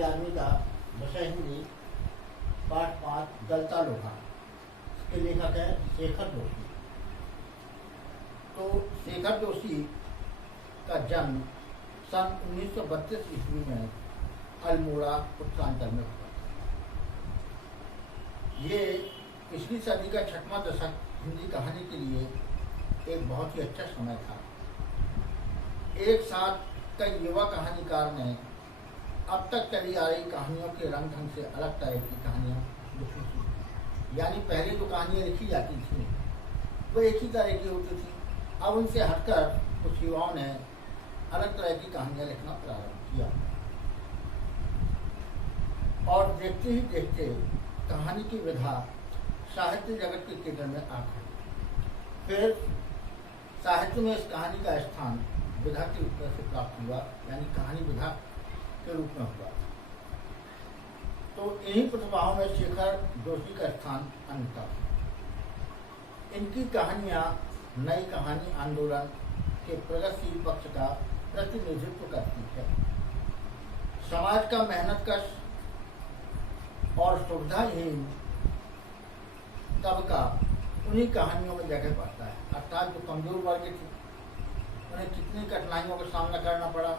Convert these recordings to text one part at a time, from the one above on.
11वीं का विषय हिंदी पाठ 5 गलता लोहा। इसके लेखक है शेखर जोशी। तो शेखर जोशी का जन्म सन 1932 ईस्वी में अल्मोड़ा उत्तरांचल में हुआ। ये पिछली सदी का 6वां दशक हिंदी कहानी के लिए एक बहुत ही अच्छा समय था। एक साथ कई युवा कहानीकार ने अब तक चली आ रही कहानियों के रंग ढंग से अलग तरह की कहानियाँ लिखी थी। यानी पहले जो कहानियाँ लिखी जाती थी वो एक ही तरह की होती थी। अब उनसे हटकर कुछ युवाओं ने अलग तरह की कहानियाँ लिखना प्रारंभ किया और देखते ही देखते कहानी की विधा साहित्य जगत के केंद्र में आ गई। फिर साहित्य में इस कहानी का स्थान विधा के रूप से प्राप्त हुआ, यानी कहानी विधा के रूप में हुआ। तो इन्हीं प्रतिभाओं में शेखर जोशी का स्थान अन्यतम। इनकी कहानियाँ नई कहानी आंदोलन के प्रगतिशील पक्ष का प्रतिनिधित्व करती है। समाज का मेहनतकश और सुविधाहीन तबका उन्हीं कहानियों में जगह पाता है। अर्थात जो कमजोर वर्ग थे उन्हें कितनी कठिनाइयों का सामना करना पड़ा,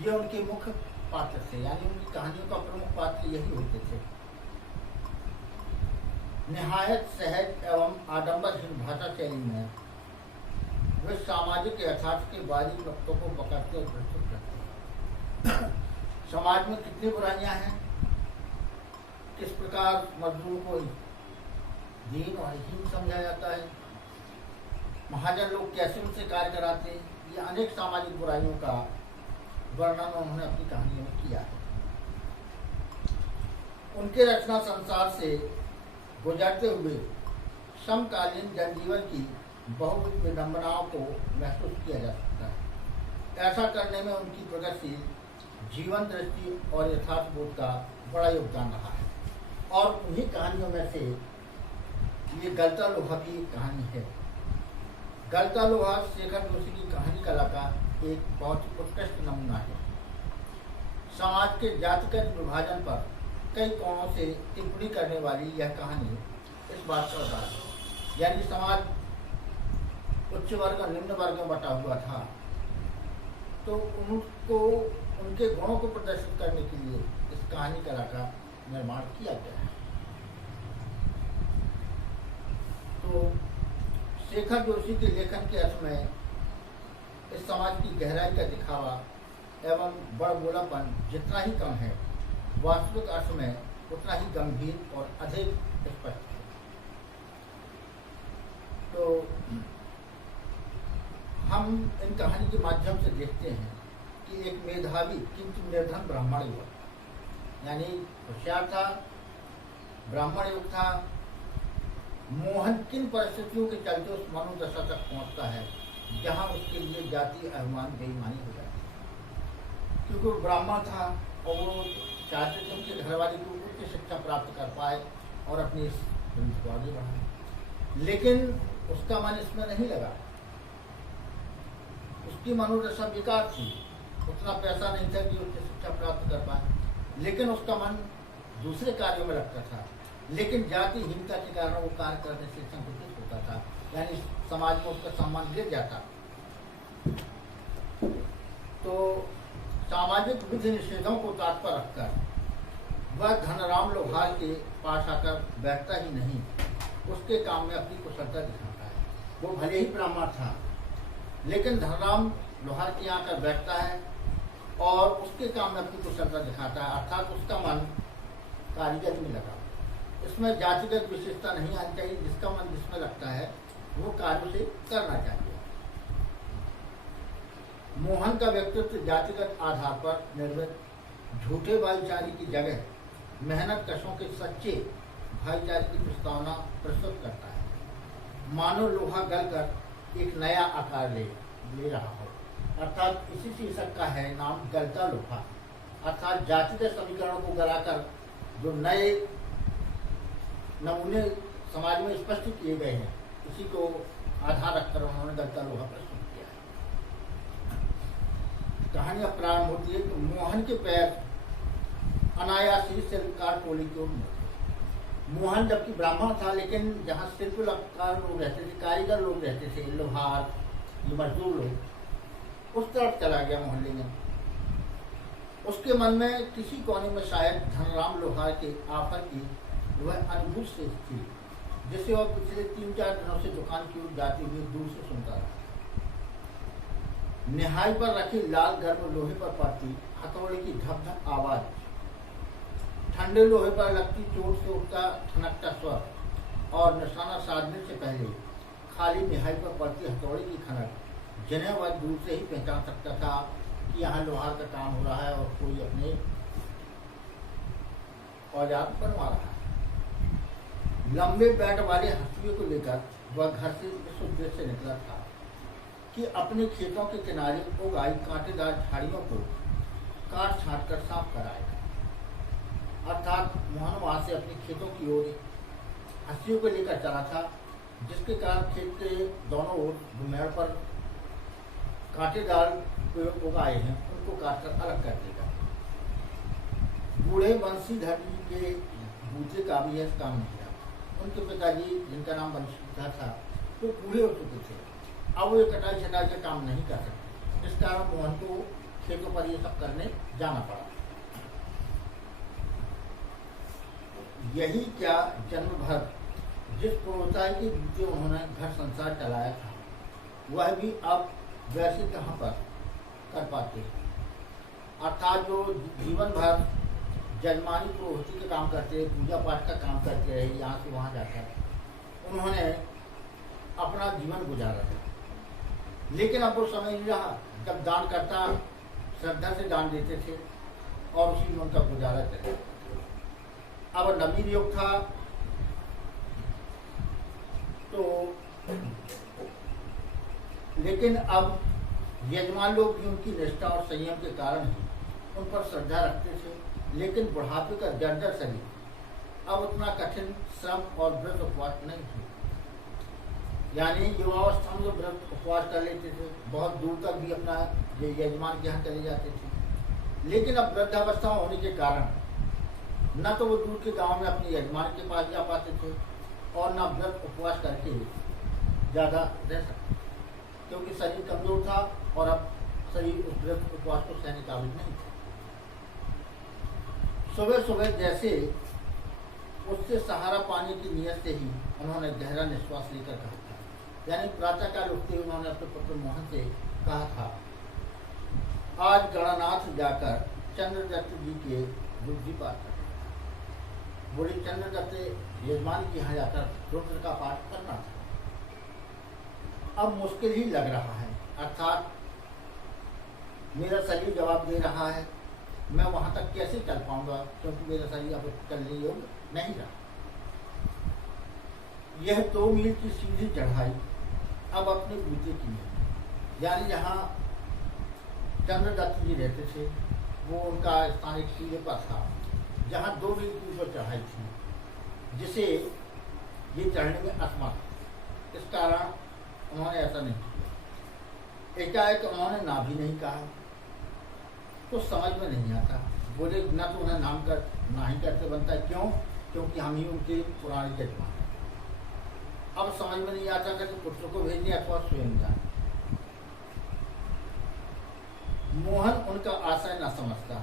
ये उनके मुख्य पात्र थे। यानी उनकी कहानियों का प्रमुख पात्र यही होते थे। निहायत सहज एवं आडंबरहीन भाषा शैली में वे सामाजिक यथार्थ के बारीक नुक्तों को पकड़ते और प्रस्तुत करते हैं। समाज में कितनी बुराइयां हैं, किस प्रकार मजदूर को दीन और हीन समझा जाता है, महाजन लोग कैसे उनसे कार्य कराते हैं, ये अनेक सामाजिक बुराइयों का वर्णन उन्होंने अपनी कहानियों में किया है। उनके रचना संसार से गुजरते हुए समकालीन जनजीवन की बहुविध विडंबनाओं को महसूस किया जा सकता है। ऐसा करने में उनकी प्रगतिशील जीवन दृष्टि और यथार्थ बोध का बड़ा योगदान रहा है। और उन्हीं कहानियों में से ये गलता लोहा की कहानी है। गलता लोहा शेखर जोशी की कहानी कला का एक बहुत ही उत्कृष्ट नमूना है। समाज के जातिगत विभाजन पर कई कोणों से टिप्पणी करने वाली यह कहानी इस बात का उदाहरण है। यानी समाज उच्च वर्ग और निम्न वर्ग में बटा हुआ था, तो उनको उनके गुणों को प्रदर्शित करने के लिए इस कहानी कला का निर्माण किया गया है। तो शेखर जोशी के लेखन के अर्थ में इस समाज की गहराई का दिखावा एवं बड़बोलापन जितना ही कम है, वास्तविक अर्थ में उतना ही गंभीर और अधिक स्पष्ट है। तो हम इन कहानी के माध्यम से देखते हैं कि एक मेधावी किंतु निर्धन ब्राह्मण युवक, यानी होशियार था, ब्राह्मण युवक था, मोहन किन परिस्थितियों के चलते उस मनोदशा तक पहुंचता है जहां उसके लिए जाति अभिमान बेईमानी हो जाती है। क्योंकि वो ब्राह्मण था और वो चाहते थे उनके घरवाले को उच्च शिक्षा प्राप्त कर पाए और अपनी इस वंश को आगे बढ़ाए, लेकिन उसका मन इसमें नहीं लगा। उसकी मनोदशा बेकार थी, उतना पैसा नहीं था कि उच्च शिक्षा प्राप्त कर पाए, लेकिन उसका मन दूसरे कार्यों में लगता था। लेकिन जातिहीनता के कारण वो कार्य करने से संकुचित होता था, यानी समाज में उसका सम्मान गिर जाता। तो सामाजिक विधि निषेधों को ताक पर रखकर वह धनराम लोहार के पास आकर बैठता ही नहीं, उसके काम में अपनी कुशलता दिखाता है। वो भले ही ब्राह्मण था, लेकिन धनराम लोहार के यहाँ आकर बैठता है और उसके काम में अपनी कुशलता दिखाता है। अर्थात उसका मन कारीगरी में लगा। इसमें जातिगत विशेषता नहीं आनी चाहिए, जिसका मन जिसमें लगता है वो कार्य से करना चाहिए। मोहन का व्यक्तित्व जातिगत आधार पर निर्मित झूठे भाईचारे की जगह मेहनत कशों के सच्चे भाईचारे की प्रस्तावना प्रस्तुत करता है। मानो लोहा गलकर एक नया आकार ले रहा हो। अर्थात इसी शीर्षक का है नाम गलता लोहा। अर्थात जातिगत समीकरणों को गलाकर जो नए नमूने समाज में स्पष्ट किए गए हैं, इसी को आधार रखकर उन्होंने गलता लोहा प्रस्तुत किया है। कहानी प्रारंभ होती है कि मोहन के पैर अनायास ही शिल्पकार टोली की ओर मुड़े। मोहन जबकि ब्राह्मण था, लेकिन जहाँ शिल्पकार लोग रहते थे, कारीगर लोग रहते थे, लोहार, ये मजदूर लोग, उस तरफ चला गया मोहल्ले में। उसके मन में किसी कोने में शायद धनराम लोहार के आफर की वह अनुभूत से थी, जिसे वह पिछले 3-4 दिनों से दुकान की ओर जाते हुए दूर से सुनता रहा। निहाई पर रखी लाल गर्म लोहे पर पड़ती हथौड़े की धप धप आवाज, ठंडे लोहे पर लगती चोट से उठता ठनकता स्वर और निशाना साधने से पहले खाली निहाई पर पड़ती हथौड़े की खनक, जिन्हें वह दूर से ही पहचान सकता था कि यहाँ लोहार का काम हो रहा है और कोई अपने औजार बनवा रहा है। लंबे बैट वाले हंसुए को लेकर वह घर से इस उद्देश्य से निकला था कि अपने खेतों के किनारे उगाई कांटेदार झाड़ियों को काट छांट कर साफ कराएगा। अर्थात मोहन वहां से अपने खेतों की ओर हंसुए को लेकर चला था, जिसके कारण खेत के दोनों ओर घुमेड़ पर कांटेदार पेड़ उगाए हैं, उनको काटकर अलग कर देगा। बूढ़े बंशीधर जी के बूते का भी यह काम किया। उनके पिताजी, जिनका नाम बंशीधर था, तो बूढ़े हो चुके थे। अब वो कटाई छटाई का काम नहीं कर सकते, इस कारण मोहन को खेतों पर ये सब करने जाना पड़ा। यही क्या जन्म भर जिस प्रोत्साह के बीते उन्होंने घर संसार चलाया था, वह भी अब वैसे कहाँ पर कर पाते। अर्थात जो जीवन भर जजमानी पुरोहिती का काम करते, पूजा पाठ का काम करते रहे, यहाँ से वहाँ जाकर उन्होंने अपना जीवन गुजारा था। लेकिन अब वो समय नहीं रहा जब दान करता श्रद्धा से दान देते थे और उसी में उनका गुजारा करे। अब नवीन युग था, तो लेकिन अब यजमान लोग भी उनकी निष्ठा और संयम के कारण ही उन पर श्रद्धा रखते थे। लेकिन बुढ़ापे का जर्जर शरीर अब उतना कठिन श्रम और व्रत उपवास नहीं थे। यानी युवावस्था में व्रत उपवास कर लेते थे, बहुत दूर तक भी अपना यजमान के यहाँ चले जाते थे। लेकिन अब वृद्धावस्था होने के कारण न तो वो दूर के गांव में अपने यजमान के पास जा पाते थे और न व्रत उपवास करके ज़्यादा रह सकते, क्योंकि शरीर कमजोर था और अब शरीर उस व्रत उपवास को सहने काबिल नहीं था। सुबह सुबह जैसे उससे सहारा पाने की नीयत से ही उन्होंने गहरा निश्वास लेकर कहा था, यानी प्रातःकाल उठते हुए उन्होंने अपने पुत्र मोहन से कहा था, आज गणनाथ जाकर चंद्रदत्त जी के बुद्धि पाठ कर। बोले चंद्रदत्त यजमान के यहाँ जाकर रुद्र का पाठ करना था। अब मुश्किल ही लग रहा है, अर्थात मेरा शरीर जवाब दे रहा है, मैं वहां तक कैसे चल पाऊंगा, क्योंकि मेरा शरीर अब चलने योग्य नहीं रहा। यह 2 मील की सीधी चढ़ाई अब अपने बूते की है, यानी जहाँ चंद्रदत्त जी रहते थे वो उनका स्थान एक सीढ़े पर था, जहाँ 2 मील की ऊपर चढ़ाई थी, जिसे ये चढ़ने में असमर्थ। इस कारण उन्होंने ऐसा नहीं किया। एकाएक उन्होंने ना भी नहीं कहा तो समझ में नहीं आता। बोले न तो उन्हें नाम कर ना ही करते बनता है, क्यों? क्योंकि हम ही उनके पुराने जजमान। अब समझ में नहीं आता कि पुत्र को भेजने अथवा स्वयं जाए। मोहन उनका आशय न समझता,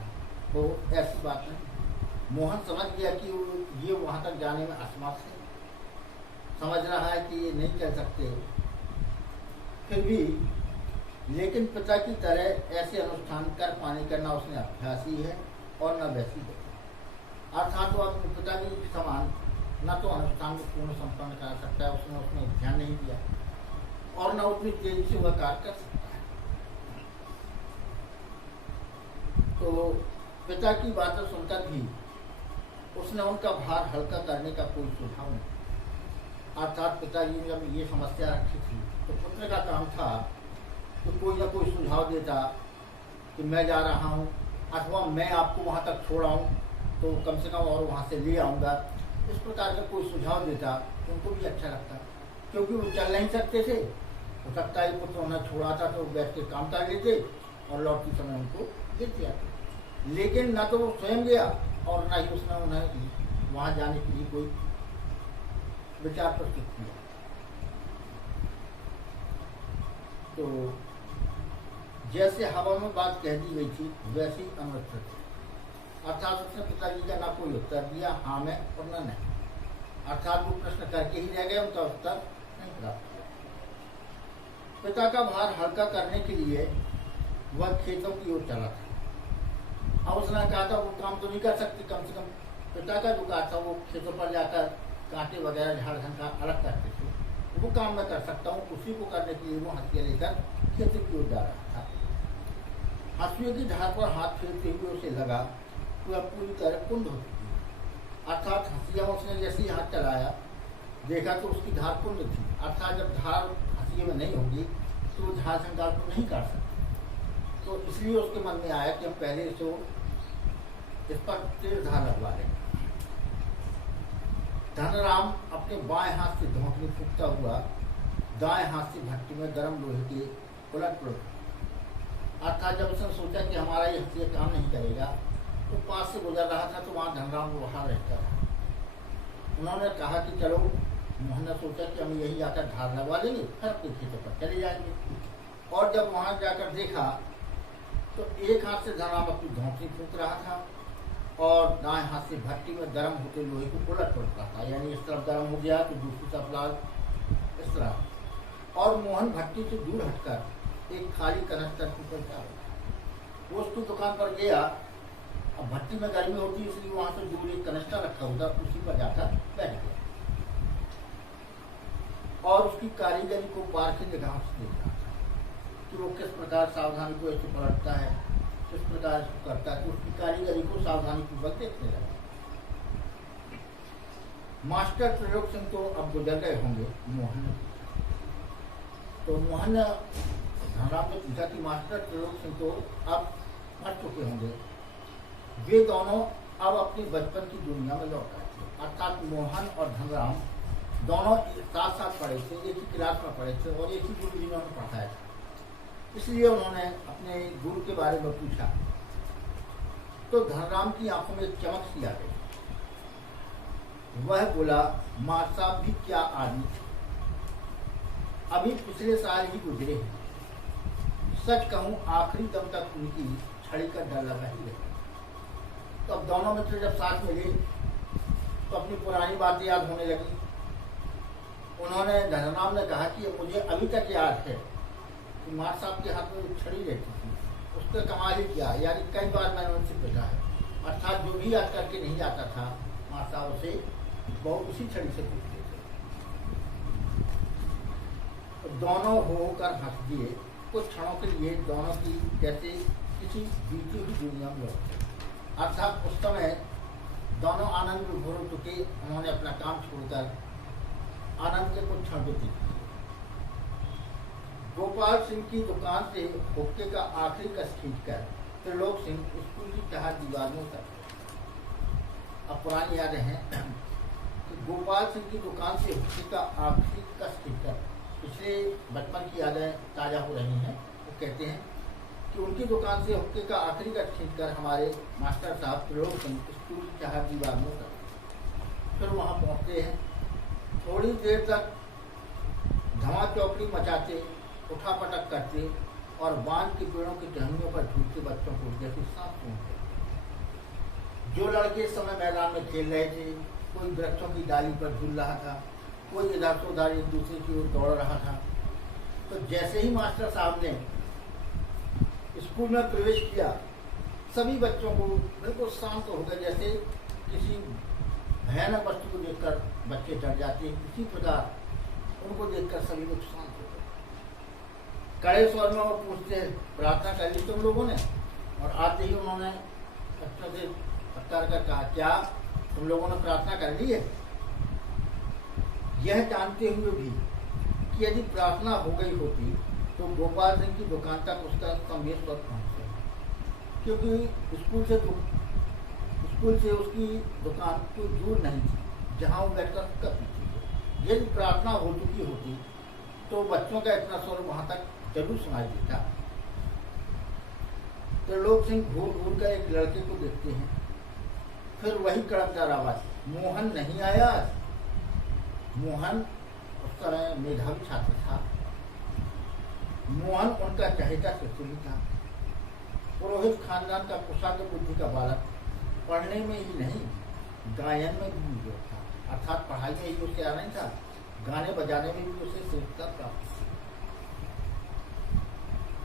तो ऐसी बात नहीं। मोहन समझ गया कि ये वहां तक जाने में असमर्थ है, समझ रहा है कि ये नहीं चल सकते। फिर भी लेकिन पिता की तरह ऐसे अनुष्ठान कर पाने का न उसने अभ्यास ही है और न वैसी है। अर्थात वो अपने पिताजी के समान न तो अनुष्ठान को पूर्ण संपन्न कर सकता है, उसने उसमें ध्यान नहीं दिया, और न उतनी तेजी से वह कार्य कर सकता है। तो पिता की बातें सुनकर भी उसने उनका भार हल्का करने का कोई सुझाव नहीं। अर्थात पिताजी ने जब ये समस्या रखी थी तो पुत्र का काम था तो कोई ना कोई सुझाव देता कि मैं जा रहा हूँ, अथवा मैं आपको वहाँ तक छोड़ आऊँ तो कम से कम और वहाँ से ले आऊँगा। इस प्रकार का कोई सुझाव देता तो उनको भी अच्छा लगता, क्योंकि वो चल नहीं सकते थे। हो सकता है पुत्र उन्हें छोड़ाता तो बैठ के काम कर लेते और लौटते समय उनको देते आते। लेकिन न तो वो स्वयं गया और न ही उसने उन्हें वहाँ जाने के लिए कोई विचार प्रस्तुत किया। तो जैसे हवा में बात कह दी गई थी वैसे ही अनुत्तर थी, अर्थात उसने पिताजी का ना कोई उत्तर दिया, हाँ में और न नहीं, अर्थात वो प्रश्न करके ही रह गए, उनका उत्तर नहीं प्राप्त किया। पिता का भार हल्का करने के लिए वह खेतों की ओर चला था। अब उसने कहा था वो काम तो नहीं कर सकती, कम से कम पिता का जो काम था वो खेतों पर जाकर कांटे वगैरह झाड़ झंका अलग करते थे, वो काम मैं कर सकता हूँ। उसी को करने के लिए वो हथिया लेकर खेतों की ओर जा रहा था। हंसुए की धार पर हाथ फेरते हुए उसे लगा कि वह पूरी तरह कुंड हो चुकी है, अर्थात हंसिया उसने जैसे ही हाथ चलाया देखा तो उसकी धार कुंड थी, अर्थात जब धार हंसिए में नहीं होगी तो वो झाड़ झंकार को नहीं काट सकती। तो इसलिए उसके मन में आया कि हम पहले इसको इस पर तेज धार लगवा लें। धनराम अपने बाएं हाथ से धोंकनी फूंकता हुआ दाएं हाथ से भट्टी में गर्म लोहे के उलट पलट, अर्थात जब उसने सोचा कि हमारा ये हथियार काम नहीं करेगा तो पास से गुजर रहा था तो वहाँ धनराम वहाँ रहता था। उन्होंने कहा कि चलो, मोहन ने सोचा कि हम यही आकर धार लगवा लेंगे, फिर अपने खेतों पर चले जाएंगे। और जब वहाँ जाकर देखा तो एक हाथ से धनराम अपनी धोंकनी फूंक रहा था और दाएं हाथ से भट्टी में गर्म होते लोहे को उलट पलट रहा था, यानी इस तरफ गर्म हो गया तो दूसरी तरफ लाल, इस तरह। और मोहन भट्टी से दूर हटकर एक खाली कनस्तर के ऊपर जा रहा, वो उसकी दुकान पर गया। अब भट्टी में गर्मी होती है इसलिए वहां से दूर एक कनस्तर रखा होता, उसी पर जाकर बैठ गया और उसकी कारीगरी को पार की निगाह से देख रहा था कि वो किस प्रकार सावधानी को ऐसे पलटता है, किस प्रकार इसको करता है। तो उसकी कारीगरी को सावधानी पूर्वक देखने लगा। मास्टर त्रिलोक सिंह तो अब गुजर गए होंगे, मोहन ने पूछा। तो मोहन ने धनराम ने पूछा कि मास्टर त्रिलोक सिंह तो अब मर चुके होंगे, वे दोनों अब अपनी बचपन की दुनिया में लौट आए थे, अर्थात मोहन और धनराम दोनों साथ साथ पढ़े थे, एक ही क्लास में पढ़े थे और एक ही गुरु जी ने उन्हें पढ़ाया था। इसलिए उन्होंने अपने गुरु के बारे में पूछा तो धनराम की आंखों में एक चमक सी आ गई। वह बोला, मां साहब भी क्या आदमी थे, अभी पिछले साल ही गुजरे हैं। सच कहूं आखिरी दम तक उनकी छड़ी का डर लगा ही रहा। तो अब दोनों मित्र जब साथ मिले तो अपनी पुरानी बातें याद होने लगी। उन्होंने धनराम ने कहा कि मुझे अभी तक याद है कि मार साहब के हाथ में एक छड़ी रहती थी, उसका कमाल ही किया, यानी कई बार मैंने उनसे पूछा है, अर्थात जो भी याद करके नहीं जाता था मार साहब से बहुत उसी छड़ी से पूछते थे। तो दोनों होकर हंस दिए। कुछ क्षणों के लिए दोनों की जैसे किसी बीती हुई दुनिया में लौटे, अर्थात उस समय दोनों आनंद में भर चुके। उन्होंने अपना काम छोड़कर आनंद के कुछ क्षण व्यतीत किए। गोपाल सिंह की दुकान से हुक्के का आखिरी कस खींचकर त्रिलोक सिंह स्कूल की चार दीवारों तक, अब पुरानी यादें हैं कि गोपाल सिंह की दुकान से हुक्के का आखिरी कस खींचकर पिछले बचपन की यादें ताज़ा हो रही हैं। वो कहते हैं कि उनकी दुकान से हुक्के का आखिरी कस खींचकर हमारे मास्टर साहब त्रिलोक सिंह स्कूल की चार दीवारों तक, फिर वहाँ पहुँचते हैं। थोड़ी देर तक धमा चौकड़ी मचाते, उठापटक करते और बांध के पेड़ों की टहनियों पर झूलते बच्चों को जैसे सांप सूंघते। जो लड़के इस समय मैदान में खेल रहे थे, कोई वृक्षों की डाली पर झूल रहा था, कोई इधर से उधर एक दूसरे की ओर दौड़ रहा था। तो जैसे ही मास्टर साहब ने स्कूल में प्रवेश किया, सभी बच्चों को बिल्कुल शांत हो गए, जैसे किसी भयानक वस्तु को देखकर बच्चे डर जाते हैं, इसी प्रकार उनको देखकर सभी लोग शांत हो गए। कड़े स्वर में वो पूछते, प्रार्थना कर ली तुम लोगों ने? और आते ही उन्होंने बच्चों से फटकार कर कहा, क्या तुम लोगों ने प्रार्थना कर ली है? यह जानते हुए भी कि यदि प्रार्थना हो गई होती तो गोपाल सिंह की दुकान तक उसका संदेश पर पहुंचता, क्योंकि स्कूल से उसकी दुकान कोई दूर नहीं थी जहां वो बैठकर कर पीती थी। यदि प्रार्थना हो चुकी होती तो बच्चों का इतना स्वर वहां तक जरूर सुनाई देता। त्रिलोक सिंह घूर घूर कर एक लड़के को देखते हैं फिर वही कड़कदार आवाज, मोहन नहीं आया। मोहन उस समय मेधावी छात्र था। मोहन उनका चहेता सुशील था। पुरोहित खानदान का कुशाग्र बुद्धि का बालक, पढ़ने में ही नहीं गायन में भी जो था, अर्थात पढ़ाई में ही उसे आ नहीं था, गाने बजाने में भी उसे श्रेष्ठता प्राप्त।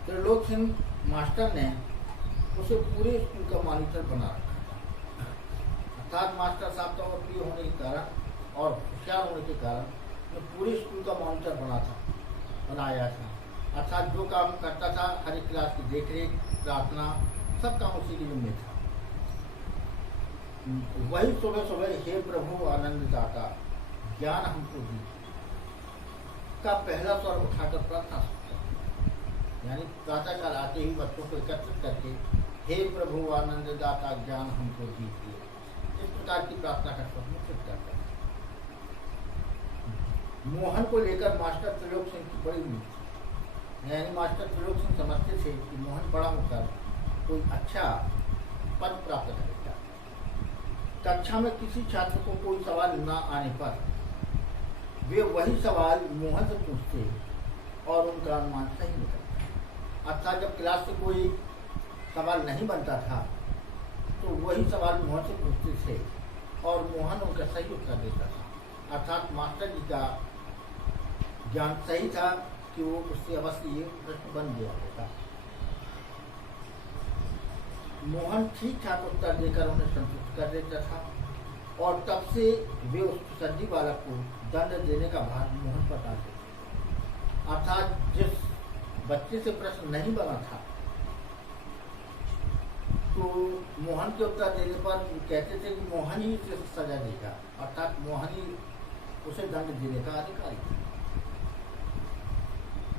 त्रिलोक सिंह मास्टर ने उसे पूरे स्कूल का मॉनिटर बना रखा था। अर्थात मास्टर साहब का प्रिय होने के कारण और होशियार होने के कारण पूरे स्कूल का मॉनिटर बनाया था। अर्थात जो काम करता था, हर एक क्लास की देखरेख, प्रार्थना, सब काम उसी के जिम्मे था। वही सुबह सुबह हे प्रभु आनंद दाता ज्ञान हमको दी का पहला स्वर उठाकर प्रार्थना, यानी प्रातःकाल आते ही बच्चों को एकत्रित करके हे प्रभु आनंद दाता ज्ञान हमको दीजिए, इस प्रकार की प्रार्थना का स्वर मुखरित करता है। मोहन को लेकर मास्टर त्रिलोक सिंह की बड़ी उम्मीद थी। यानी मास्टर त्रिलोक सिंह समझते थे कि मोहन बड़ा होकर कोई अच्छा पद प्राप्त करेगा। कक्षा में किसी छात्र को कोई सवाल न आने पर वे वही सवाल मोहन से पूछते और उनका अनुमान सही निकलता। अर्थात जब क्लास से कोई सवाल नहीं बनता था तो वही सवाल मोहन से पूछते थे और मोहन उनका सही उत्तर देता था। अर्थात मास्टर जी का ज्ञान सही था कि वो उससे अवश्य ये प्रश्न बन गया होता। मोहन ठीक ठाक उत्तर देकर उन्हें संतुष्ट कर देता था और तब से वे उस सज्जी बालक को दंड देने का भार मोहन पर डाल देते। अर्थात जिस बच्चे से प्रश्न नहीं बना था तो मोहन के उत्तर देने पर कहते थे कि मोहन ही इसे सजा देगा, अर्थात मोहन ही उसे दंड देने का अधिकारी था।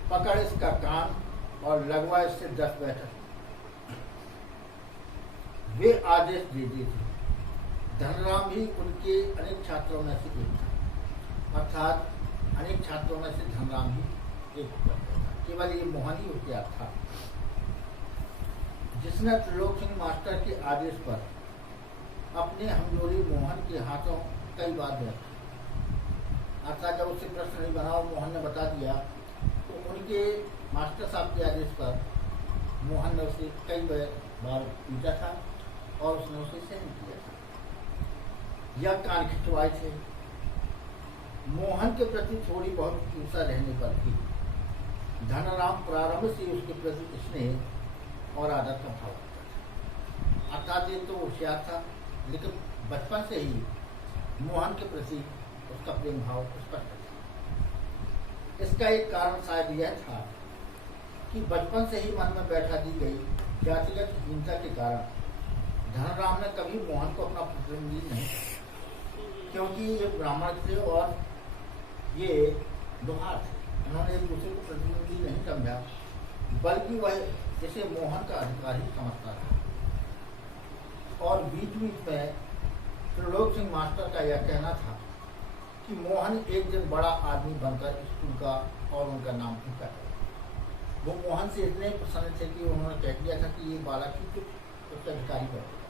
पकड़ इसका कान और लगवा इससे 10 बैठक, वे आदेश दे देते। धनराम भी उनके अनेक छात्रों में से एक था। अर्थात अनेक छात्रों में से धनराम भी एक था। केवल ये मोहन ही होशियार था जिसने त्रिलोक सिंह मास्टर के आदेश पर अपने हमजोली मोहन के हाथों कई बार दिया। अर्थात जब उससे प्रश्न नहीं बना और मोहन ने बता दिया तो उनके मास्टर साहब के आदेश पर मोहन ने उसे कई बार पीटा था और उसने उसे सहन किया था। यह कान खिंचवाए थे। मोहन के प्रति थोड़ी बहुत ईर्षा रहने पर भी धनराम प्रारंभ से उसके प्रति स्नेह और आदर का भाव रखता था। अर्थात ये तो होशियार था लेकिन बचपन से ही मोहन के प्रति उसका प्रेम भाव स्पष्ट था। इसका एक कारण शायद यह था कि बचपन से ही मन में बैठा दी गई जातिगत हीनता के कारण धनराम ने कभी मोहन को अपना प्रतिनिधि नहीं, क्योंकि ये ब्राह्मण थे और ये लोहार थे। उन्होंने एक दूसरे को प्रतिनिधि नहीं समझा, बल्कि वह इसे मोहन का अधिकार ही समझता था। और बीच बीच में त्रिलोक सिंह मास्टर का यह कहना था कि मोहन एक दिन बड़ा आदमी बनकर स्कूल का और उनका नाम ऊंचा करे। वो मोहन से इतने प्रसन्न थे कि उन्होंने कह दिया था कि ये बालक ही कुछ उसका अधिकारी बनेगा।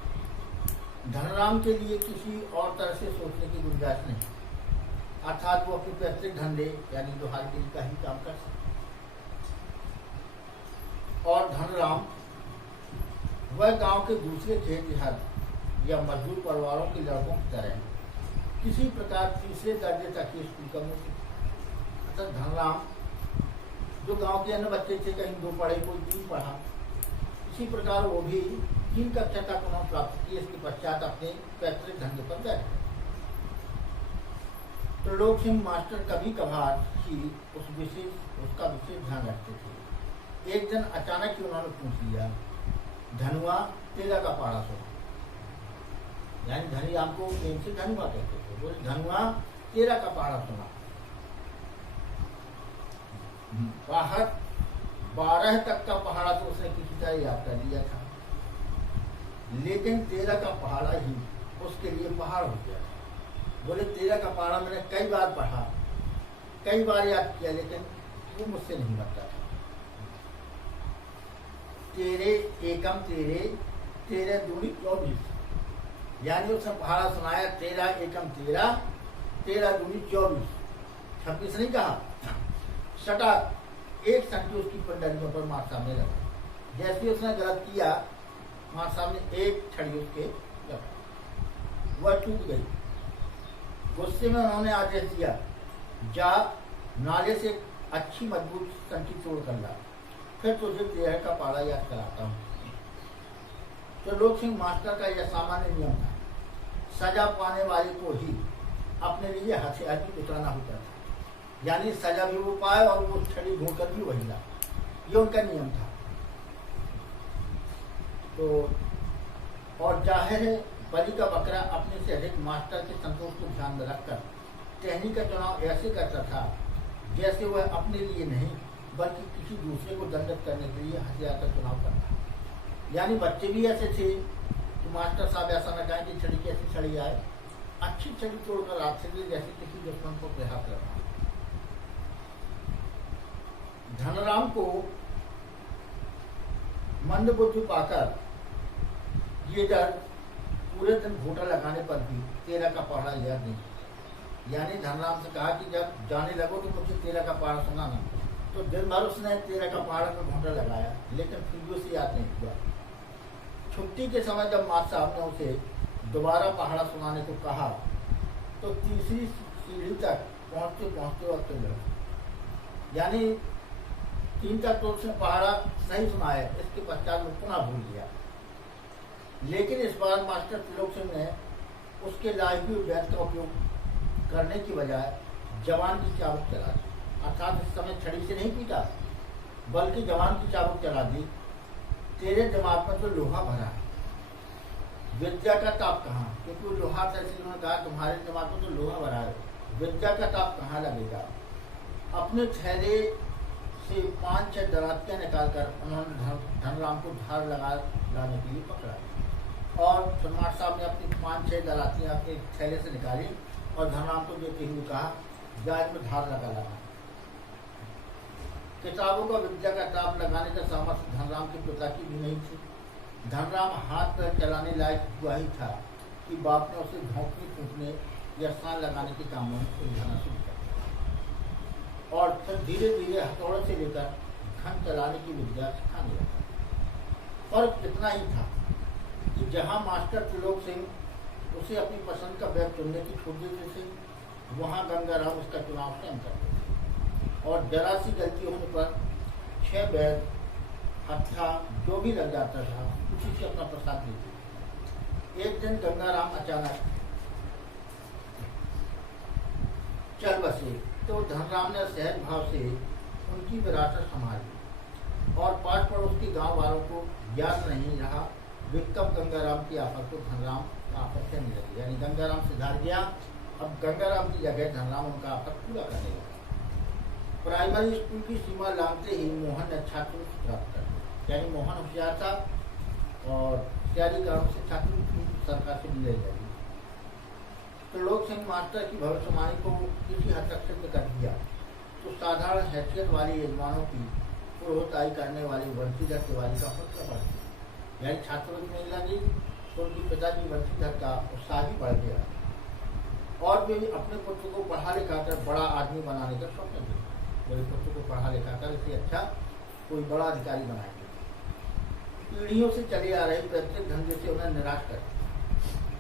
धनराम के लिए किसी और तरह से सोचने की गुंजाइश नहीं, अर्थात वो अपने पैतृक धंधे यानी लोहारगिरी का ही काम कर सकते। और धनराम वह गांव के दूसरे खेतिहर या मजदूर परिवारों के लड़कों की तरह किसी प्रकार तीसरे दर्जे तक के स्कूल का मुख्य। अर्थात धनराम जो गांव के अन्य बच्चे थे, कहीं 2 पढ़े कोई 3 पढ़ा, इसी प्रकार वो भी 3 कक्षा तक उन्होंने प्राप्त की। इसके पश्चात अपने पैतृक धंधे पर बैठ गए। त्रिलोक सिंह मास्टर कभी कभार ही उसका विशेष ध्यान रखते थे। एक दिन अचानक ही उन्होंने पूछ लिया, धनुआ तेरा का पहाड़ा सुना। यानी धनीराम को प्रेम से धनुआ कहते थे। बोले धनुआ तेरा का पहाड़ा सुना। बाहर 12 तक का पहाड़ा तो उसने किसी तरह याद कर लिया था, लेकिन 13 का पहाड़ा ही उसके लिए पहाड़ हो गया। बोले 13 का पहाड़ा मैंने कई बार पढ़ा, कई बार याद किया, लेकिन वो मुझसे नहीं बनता था। तेरे एकम तेरे 13 दूनी 24, यानी उसने पहाड़ा सुनाया 13 एकम 13, 13 दूनी 24, 26 नहीं कहा। सटा एक संख्या उसकी पंडलियों पर मार सामने लगा। जैसे उसने गलत किया, मार सामने एक छड़ी उसके लगा, वह टूट गई। गुस्से में उन्होंने आदेश दिया, जा नाले से अच्छी मजबूत संख्या तोड़ कर ला, फिर तुझे 13 का पारा याद कराता हूँ। त्रिलोक सिंह मास्टर का यह सामान्य नियम था, सजा पाने वाले को ही अपने लिए हथियार भी उतराना होता था। यानी सजा भी वो पाए और वो छड़ी ढूंढ कर भी वही ला, ये उनका नियम था। तो और जाहिर है बलि का बकरा अपने से अधिक मास्टर के संतोष को ध्यान में रखकर टहनी का चुनाव ऐसे करता था जैसे वह अपने लिए नहीं बल्कि किसी दूसरे को दंडित करने के लिए हथियार का चुनाव करता। यानी बच्चे भी ऐसे थे कि मास्टर साहब ऐसा न कहें कि छड़ी कैसी छड़ी आए, अच्छी छड़ी तोड़कर हाथ से ले जैसे किसी दुश्मन को प्रहार करना। धनराम को मंद बुद्धि पाकर ये डर पूरे दिन घोटा लगाने पर भी 13 का पहाड़ा याद नहीं। यानी धनराम से कहा कि जब जाने लगो तो मुझे 13 का पहाड़ा सुनाना। तो दिन भर उसने 13 का पहाड़ा में घोटा लगाया, लेकिन फिर भी उसे याद नहीं हुआ। छुट्टी के समय जब मास्टर साहब ने उसे दोबारा पहाड़ा सुनाने को कहा तो तीसरी सीढ़ी तक पहुंचते पहुंचते वक्त लगा। यानी 3 तक तो उसने पहाड़ा सही सुनाया, इसके पश्चात वो पुनः भूल गया। लेकिन इस बार मास्टर त्रिलोक सिंह ने उसके लाइव उद्यान का उपयोग करने की बजाय जवान की चाबुक चला दी। अर्थात इस समय छड़ी से नहीं पीटा बल्कि जवान की चाबुक चला दी। तेरे दिमाग में तो लोहा भरा है, विद्या का ताप कहाँ? क्योंकि वो लोहा था, इसलिए उन्होंने कहा तुम्हारे दिमाग में तो लोहा भरा है, विद्या का ताप कहाँ लगेगा। अपने थैले से 5-6 दरातियाँ निकालकर उन्होंने धनराम को धार लगा लाने के लिए पकड़ा और मास्टर साहब ने अपनी 5-6 दरातियाँ अपने थैले से निकाली और धनराम को देते हुए कहा जा इसमें धार लगा। किताबों का विद्या का ताप लगाने का सामर्थ्य धनराम के पिता की भी नहीं थी। धनराम हाथ पैर चलाने लायक हुआ ही था कि बाप ने उसे झोंकने फूकने या स्थान लगाने के कामों में उलझाना शुरू कर दिया और फिर धीरे धीरे हथौड़े से लेकर घन चलाने की विद्या सिखाने लगा। फर्क इतना ही था कि जहाँ मास्टर त्रिलोक सिंह उसे अपनी पसंद का बैग चुनने की छूट देते थे, वहाँ गंगाराम उसका चुनाव स्वयं करते थे और जरा सी गलती होने पर 6 बैग हत्था जो भी लग जाता था उसी से अपना प्रसाद देते। एक दिन गंगाराम अचानक चल बसे तो धनराम ने सहज भाव से उनकी विरासत संभाली और पास पड़ोस के गांव वालों को याद नहीं रहा वे कब गंगाराम की आफत को धनराम का आफत कहने लगे। यानी गंगाराम सुधार गया, अब गंगाराम की जगह धनराम उनका आफत पूरा करने लगा। प्राइमरी स्कूल की सीमा लांघते ही मोहन ने छात्र प्राप्त कर दिया। यानी मोहन होशियार था और होशियारी कारणों से छात्र सरकार से मिले जाएगी। त्रिलोक सिंह मास्टर की भविष्यवाणी को किसी हद तक सिद्ध कर दिया तो साधारण हैसियत वाले यजमानों की पुरोहिताई करने वाले वंशीधर तिवारी का हौसला बढ़ गया। यानी छात्रों की मिलने लगी तो उनके पिताजी वंशीधर का उत्साह भी बढ़ गया और वे अपने पुत्र को पढ़ा लिखा कर बड़ा आदमी बनाने का स्वप्न थे। मेरे पुत्र को पढ़ा लिखा कर इसे अच्छा कोई बड़ा अधिकारी बनाएंगे। पीढ़ियों से चले आ रहे पैतृक धंधे से उन्हें निराश कर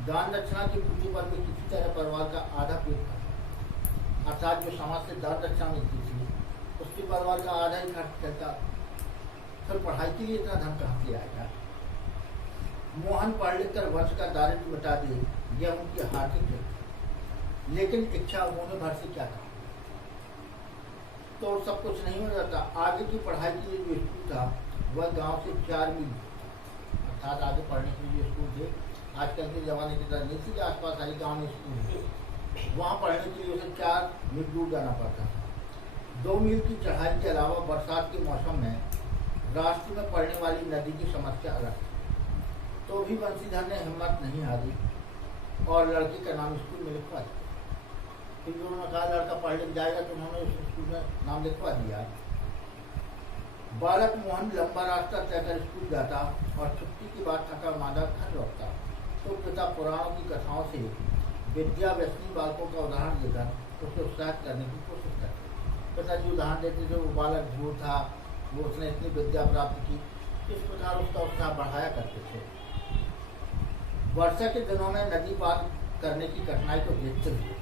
दान दक्षिणा की पूंजी पर भी किसी तरह परिवार का आधा पेट था। अर्थात जो समाज से दान दक्षिणा मिलती थी उसके परिवार का आधा ही खर्च करता, फिर पढ़ाई के लिए इतना धन कहाँ से आएगा। मोहन पढ़ लिख कर वंश का दारिद्र्य मिटा दे यह उनकी हार्दिक थी, लेकिन इच्छा उन्होंने भर से क्या था तो सब कुछ नहीं हो जाता। आगे की पढ़ाई के लिए जो स्कूल था वह गांव से 4 मील अर्थात आगे पढ़ने के लिए स्कूल थे। आजकल के ज़माने की तरह नहीं थी कि आसपास हर गाँव में स्कूल थे, वहाँ पढ़ने के लिए उसे 4 मील दूर जाना पड़ता था। 2 मील की चढ़ाई के अलावा बरसात के मौसम में रास्ते में पड़ने वाली नदी की समस्या अलग थी। तो भी बंशीधर ने हिम्मत नहीं हारी और लड़के का नाम स्कूल में लिखवा दिया। फिर उन्होंने कहा लड़का पढ़ लिख जाएगा तो उन्होंने उस स्कूल में नाम लिखवा दिया। बालक मोहन लंबा रास्ता तय कर स्कूल जाता और छुट्टी के बाद थका मांदा घर लौटता। तो पिता पुराणों की कथाओं से विद्या व्यसनी बालकों का उदाहरण देकर उसे उत्साहित करने की कोशिश करते। पिताजी उदाहरण देते थे, वो बालक ध्रुव था, वो उसने इतनी विद्या प्राप्त की, इस प्रकार उसका उत्साह बढ़ाया करते थे। वर्षा के दिनों में नदी पार करने की कठिनाई को देखते हुए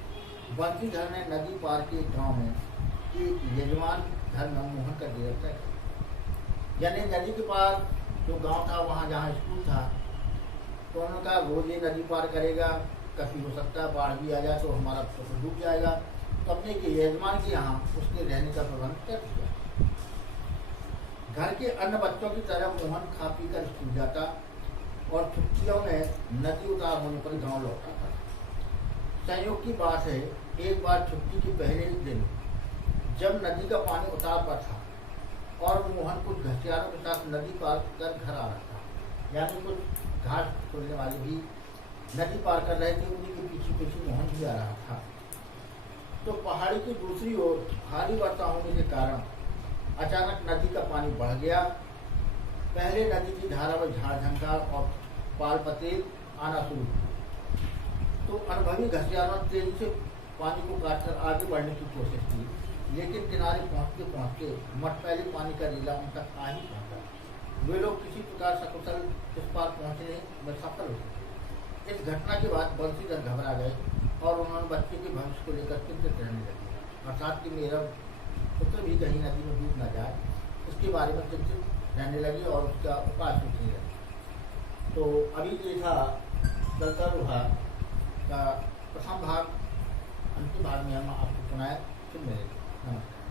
बंसीधर ने नदी पार के एक गाँव में एक यजमान घर में मोहन का डेरा तय किया। यानी नदी के पार जो गांव था, वहाँ जहाँ स्कूल था, तो उनका रोज ये नदी पार करेगा, कभी हो सकता है बाढ़ भी आ जाए तो हमारा फसल डूब जाएगा। तो अपने के यजमान के यहाँ उसके रहने का प्रबंध कर दिया। घर के अन्य बच्चों की तरह मोहन खा पी कर स्कूल जाता और छुट्टियों में नदी उतार होने पर गांव लौटता था। संयोग की बात है, एक बार छुट्टी के पहले ही दिन जब नदी का पानी उतार पर था और मोहन कुछ घसियारों के साथ नदी पार कर घर आ रहा था, यानी कुछ घाट खोलने वाले भी नदी पार कर रहे थे, उन्हीं के पीछे पीछे मोहन भी आ रहा था। तो पहाड़ी की दूसरी ओर भारी वर्षा होने के कारण अचानक नदी का पानी बढ़ गया। पहले नदी की धारा में झाड़ झंकार और पाल पतेल आना शुरू हुआ। तो अनुभवी घसियारों ने तेजी से पानी को काटकर आगे बढ़ने की कोशिश की, लेकिन किनारे पहुंचते पहुंचते मटमैले पानी का रीला उन तक आ ही पहुंचा। वे लोग किसी प्रकार सकुशल इस पार पहुंचने में सफल हो गए। इस घटना के बाद बंसीधर घबरा गए और उन्होंने बच्चे के भविष्य को लेकर चिंतित रहने लगे, अर्थात कि मेरा पुत्र भी कहीं नदी में डूब न जाए, इसके बारे में चिंतित रहने लगे और उसका उपाय सोचने लगे। तो अभी ये था दलता लोहा का प्रथम भाग। अंतिम भाग में हम आपको सुनाए। फिर मिलेंगे। नमस्कार।